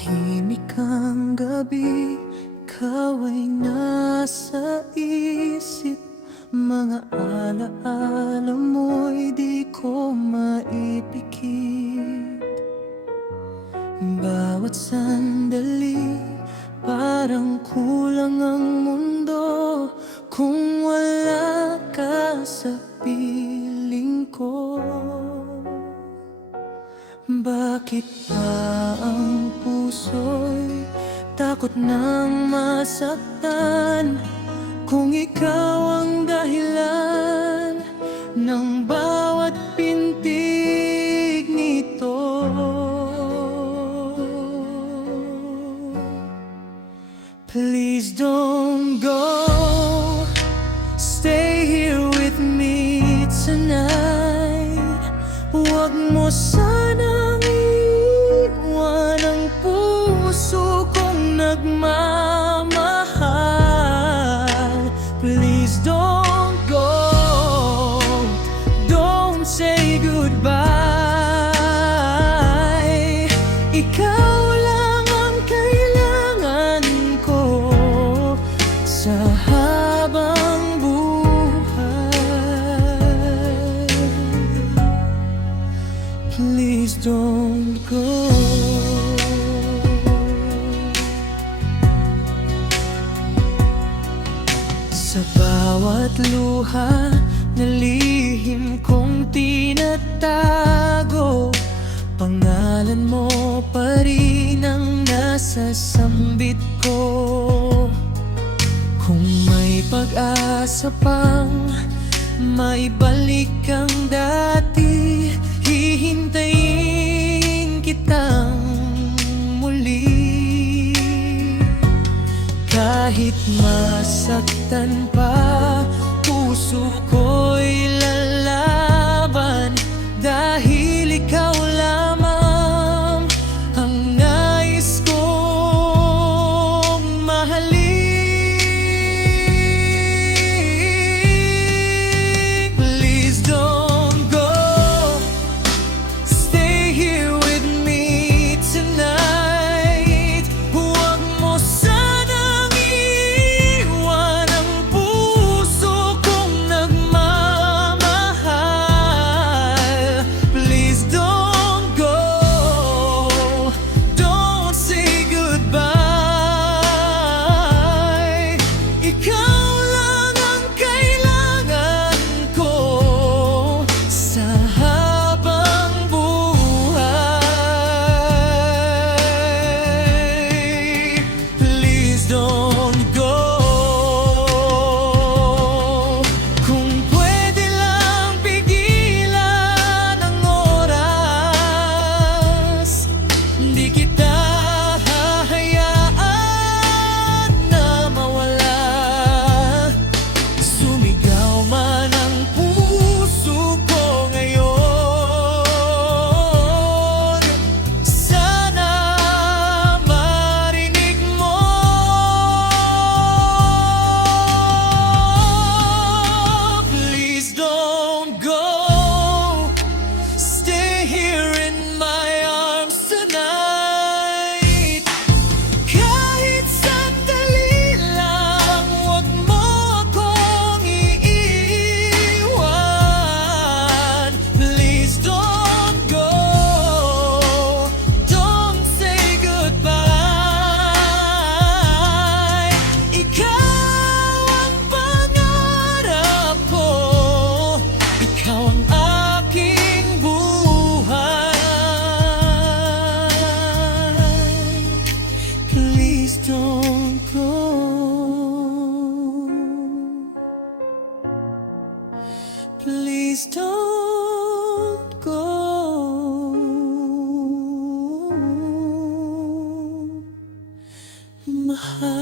Tahimik ang gabi, ikaw ay nasa isip. Mga alaala mo'y di ko maipikit. Bawat sandali, parang kulang ang mundo kung wala ka sa piling ko. Bakit ba ang puso'y takot nang masaktan kung ikaw ang dahilan ng bawat pintig nito? Please don't go, stay here with me tonight. Huwag mo sanang iwan ang puso kong nagmamahal. Please don't go, don't say goodbye. Ikaw lang ang kailangan ko sa habang buhay. Please don't go. Sa bawat luha na lihim kong tinatago, pangalan mo pa rin ang nasa sambit ko. Kung may pag-asa pang maibalik ang dati, hihintayin kitang muli. Kahit masaktan pa, puso ko'y lalaban, dahil ikaw lamang ang nais kong mahalin. Please don't go, stay here with me tonight. Huwag mo sanang iwan ang puso kong nagmamahal. Please don't go, don't say goodbye. Ikaw lang ang kailangan ko sa habang buhay. Please don't go. Kung pwede lang pigilan ang oras, di kita hahayaan na mawala. Sumigaw man ang puso ko ngayon, sana marinig mo. Please don't go, stay here in my arms tonight. Kahit sandali lang, huwag mo akong iiwan. Please don't go, don't say goodbye. Ikaw ang pangarap ko, ikaw ang aking buhay. Please don't go. Please don't go, mahal.